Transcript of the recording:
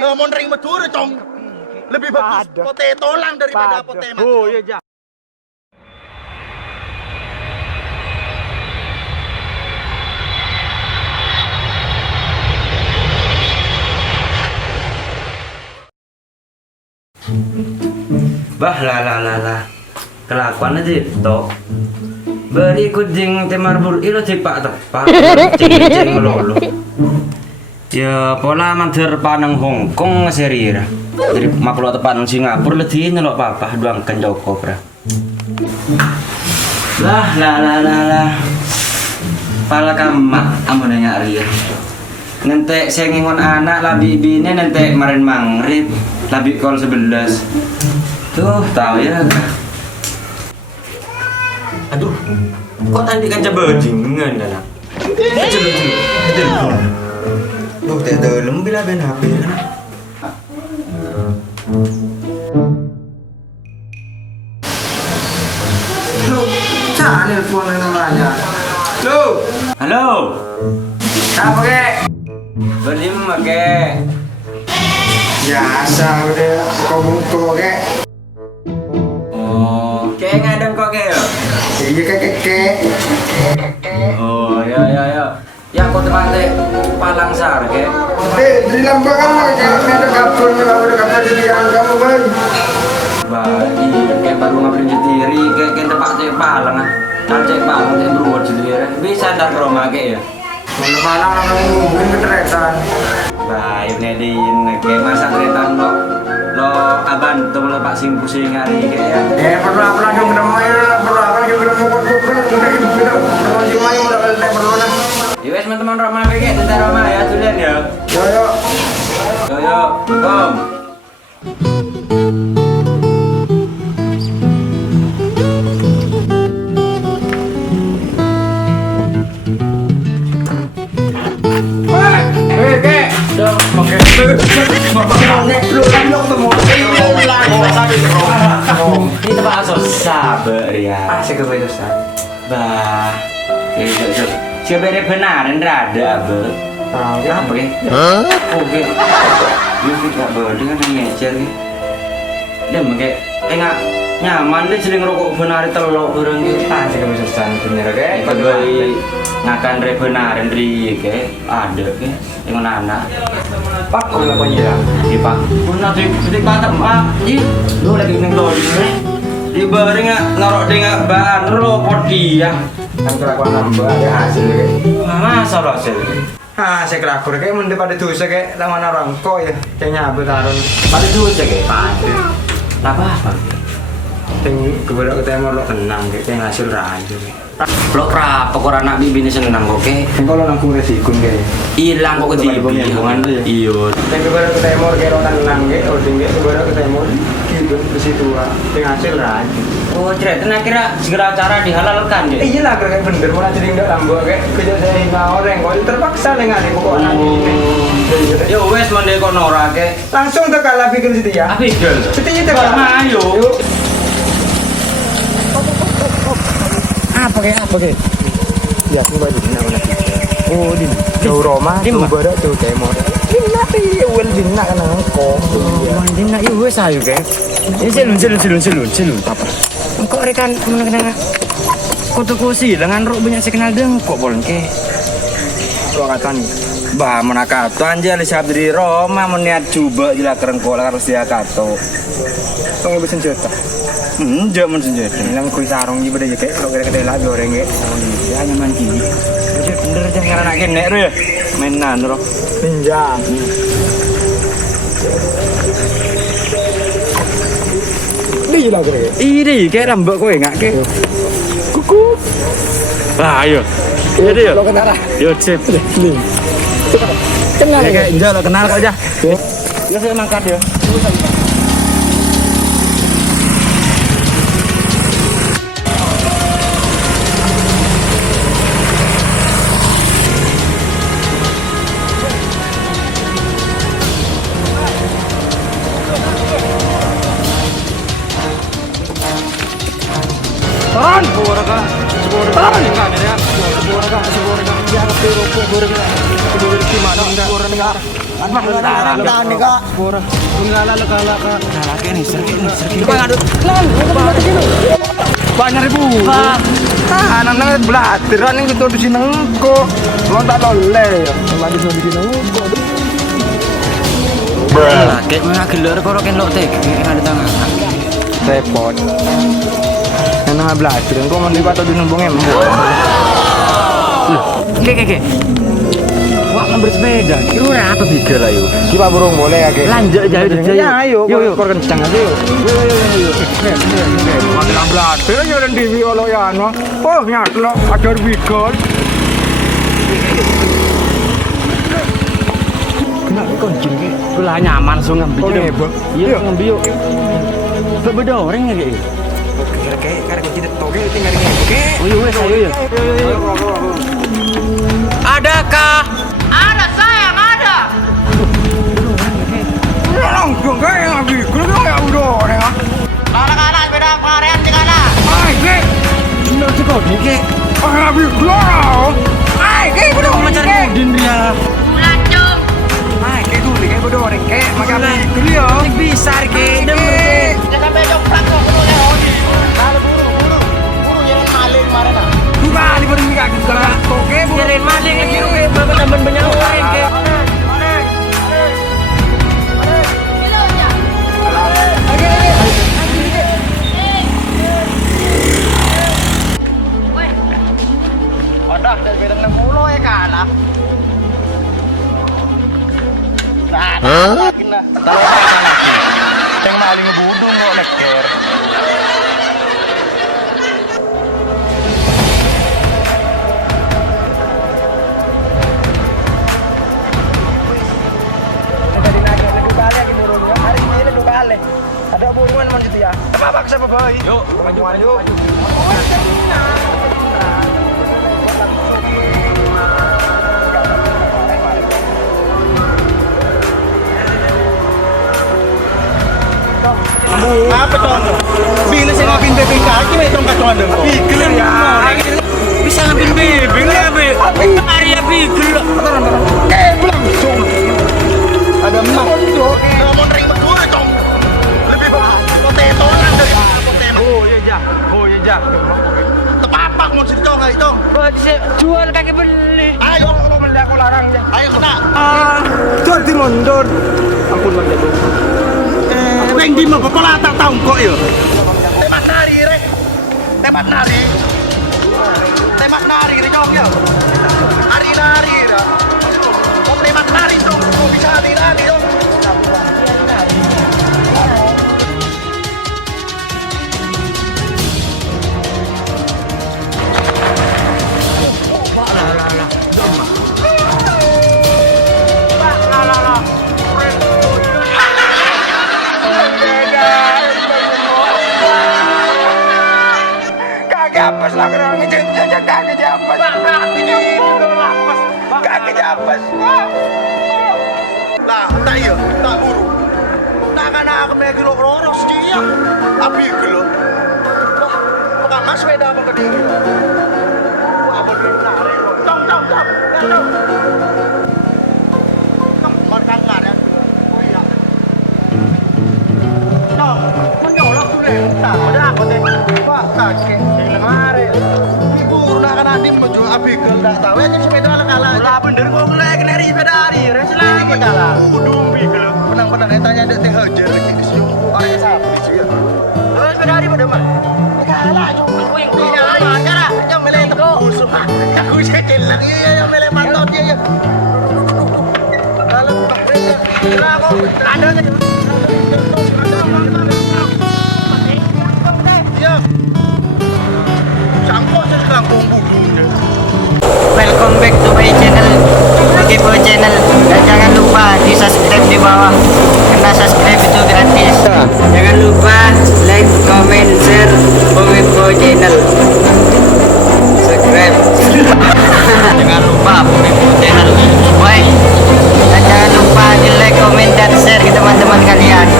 Lo mau nerima Madura, Cong. Lebih bagus potato lang daripada potato. Oh, iya, ja. Bah lah kelakuan aja itu beri kucing temar bur ilo cepak tepak cing melulu ya pola manter panang Hongkong serira dari makhluk tepat nang Singapura letih nyelok papa duangkan Joko pra lah pala kamak amun nyari nanti saya ngingon anak labi bini nanti marin mangrib labi kol 11 tuh tahu ya. Aduh, kok tadi kan coba jingan dah. Duh, teh dalam bila ben HP kan. Lu, cari telepon namanya. Lu. Halo. Apa kek? Belim kek. Biasa udah kok kek. Kayak ngadang kok kayak Iya kek. Oh ya ya aku tempatnya Palang Sar kayak Di Lambangan mah ada kapur jadi kamu bang. Kayak baru ngapain jetiri kayak tempatnya Palang cek Palang cek beruat jetiri bisa dar ke rumah kayak ya Mana mungkin ketretan. Baik nedin kayak masa keretan lo aban tuh lo Pak Sing pusing hari kayak Perlu apa lagi ketemu ya? Perlu apa lagi ketemu ya wes teman-teman Roma kayak tentang Roma ya tulen ya yo kom Kita bahas sabar ya. Asik ke Ustaz. Bah, coba benaran rada be. Apa ke? Oke. Ini nggak boleh kan ngecer nih. Dia pakai enggak nyaman deh sering rokok benar telok orang gitu. Asik ke Ustaz bener ke? Kedua ngakan benaran ri ke ada ke yang anak. Pak kok nggak punya? Di pak. Pernah di patah pak. Ih, lu lagi ngelor ini. Di bareng ngarok dengan bahan robot dia. Kan kelakuan nambah ada hasil Masa lo hasil? saya kelakuan kayak mending pada dosa kayak lawan orang kok ya kayak nyabut taruh Pada dulu aja kayak pada. Apa? ting keberak ketemu lo tenang kayak hasil raja Lo kerapa kok anak bibi ini seneng kok ke? kalau nangkung resikun kayak Hilang kok ke TV kan? Iya. ting keberak ketemu kayak lo tenang kayak oh tinggal keberak ketemu gitu di situ kayak hasil raja Oh cerita kira segera cara dihalalkan deh. iya lah kayak bener mau nanti tinggal lambu kayak kejadian orang kok terpaksa dengan ini pokoknya Yo wes mendek kok norak ke? langsung tekan lah bikin situ ya Tapi gel. situ tekan Ayo. apa kayak ya aku baru mana oh di jauh Roma tuh baru tuh temor ini wel dina kan angkong Dina iya wes ayo ke. Ini selun apa? Engkau rekan kena kotokosi dengan rok banyak sekenal dengkok boleh ke. lo katan Bah menakato anja lisab dari Roma meniat coba jela kerengkol harus dia kato. pengen bersenjata Jangan senjata. bilang kui sarung juga deh kayak kalau kita lagi goreng ya Ya nyaman gini. Jadi bener aja karena kene ya. Mainan ro. pinjam ini lah kira Ini kayak rambak kowe enggak ke. kuku Lah ayo. Iya deh. lo kenal lah Yo cep. nih kenal ya Kayak enggak lo kenal kok aja. Ya saya mangkat ya. Tahan nih kak. Banyak ribu. Anak nang belatiran yang gitu di sini engko. Lo tak lole ya. Sama di sini engko. Kayak mana gelar korokin lo tek ada tangan. Repot. Nang belatiran kok mandi patah di nembong embo. Oke. Wah, bersepeda. Kira apa bigel ayo? Kita burung boleh ya, Ki? Lanjut aja Ya, ayo. Yuk. Kor kencang aja yuk. Yuk. Makin blader ya dan TV kalau ya no. Oh, nyatlo ada bigel. Kenapa kuncing Ki? Kulah nyaman langsung ngambil. Iya, ngambil yuk. Berbeda orang ya, Ki? Oke, karena kita toge tinggal ini. Oke. Oh, ayo. Adakah? Ada sayang ada. Langsung kayak ngambil. Kalau ya udah orang. Kalah beda varian di kana. Ay, Ki. Bener cukup nih, Ki. Ngambil keluar. Ay, Ki, udah Mencari udin dia. Lanjut. Ay, Ki dulu, Ki udah orang. Ki, makan dulu ya. Bisa, Ki. Ya sampai jomplang kok kudu lewat. Kalau buru yang maling marana. Kembali bermigak ke toge. Kirim maling lagi, Ki. Bapak tambah banyak orang, Ki. Udah dari beda 60 ya kalah. Nah, lagi nah. Yang maling ngebudung kok leker. Tadi nanya lebih balik lagi burung. Hari ini lebih balik. Ada burungan man gitu ya. Apa paksa apa boy? Yuk, maju. Apa contoh? Bini saya ngapin bebek kaki nih tong kacauan dong. Bigel ya. Bisa ngambil bebek ya, Be. Area bigel. Langsung. Ada emak. Nggak mau nerima dua dong. Lebih potato lah dari potato. Oh iya ja. Tepapak mau cerita nggak itu? Jual kaki beli. Ayo, Beli aku larang ya. ayo kena. Jadi mundur. Ampun Bang Jago. Weng di mau pola tak tahu kok yo. Tembak nari rek. Tembak nari di jong yo. Nari ra. Mau tembak nari tuh, kok bisa nari yo. Apa lah kerang ngejek kaki japas. Kaki japas. Lah, tak iya, tak buru. Nak kan aku megi lo roros dia. Abi gelo. Wah, bukan mas beda apa gede. Wah, apa dulu nare. Tong. Kon kang ngare. Oh iya. Tong, kon nyolok tuh deh. Tak, ada aku teh. Wah, kakek. Ngare. Ibu nak kan adim mejo abi gel tak tahu ya sepeda kalah. Lah bener kok lek nari sepeda hari. Lagi kalah. Kudu bi gelo. Penang tanya ada teh hajar lagi di sini. Orang sapi sih ya. Terus sepeda hari pada mah. Kalah cuma kuing punya cara. Yang mele tebus. Aku cekil lagi yang mele mantot dia ya. Kalau bahre kira kok ada aja. Iya. Sangkut saya kampung budungnya. Welcome back to my channel, Kipo Channel, dan jangan lupa di subscribe di bawah karena subscribe itu gratis. Jangan lupa like, comment, share Kipo Channel. Subscribe. Jangan lupa Kipo Channel. Baik. Dan jangan lupa di like, comment, dan share ke teman-teman kalian.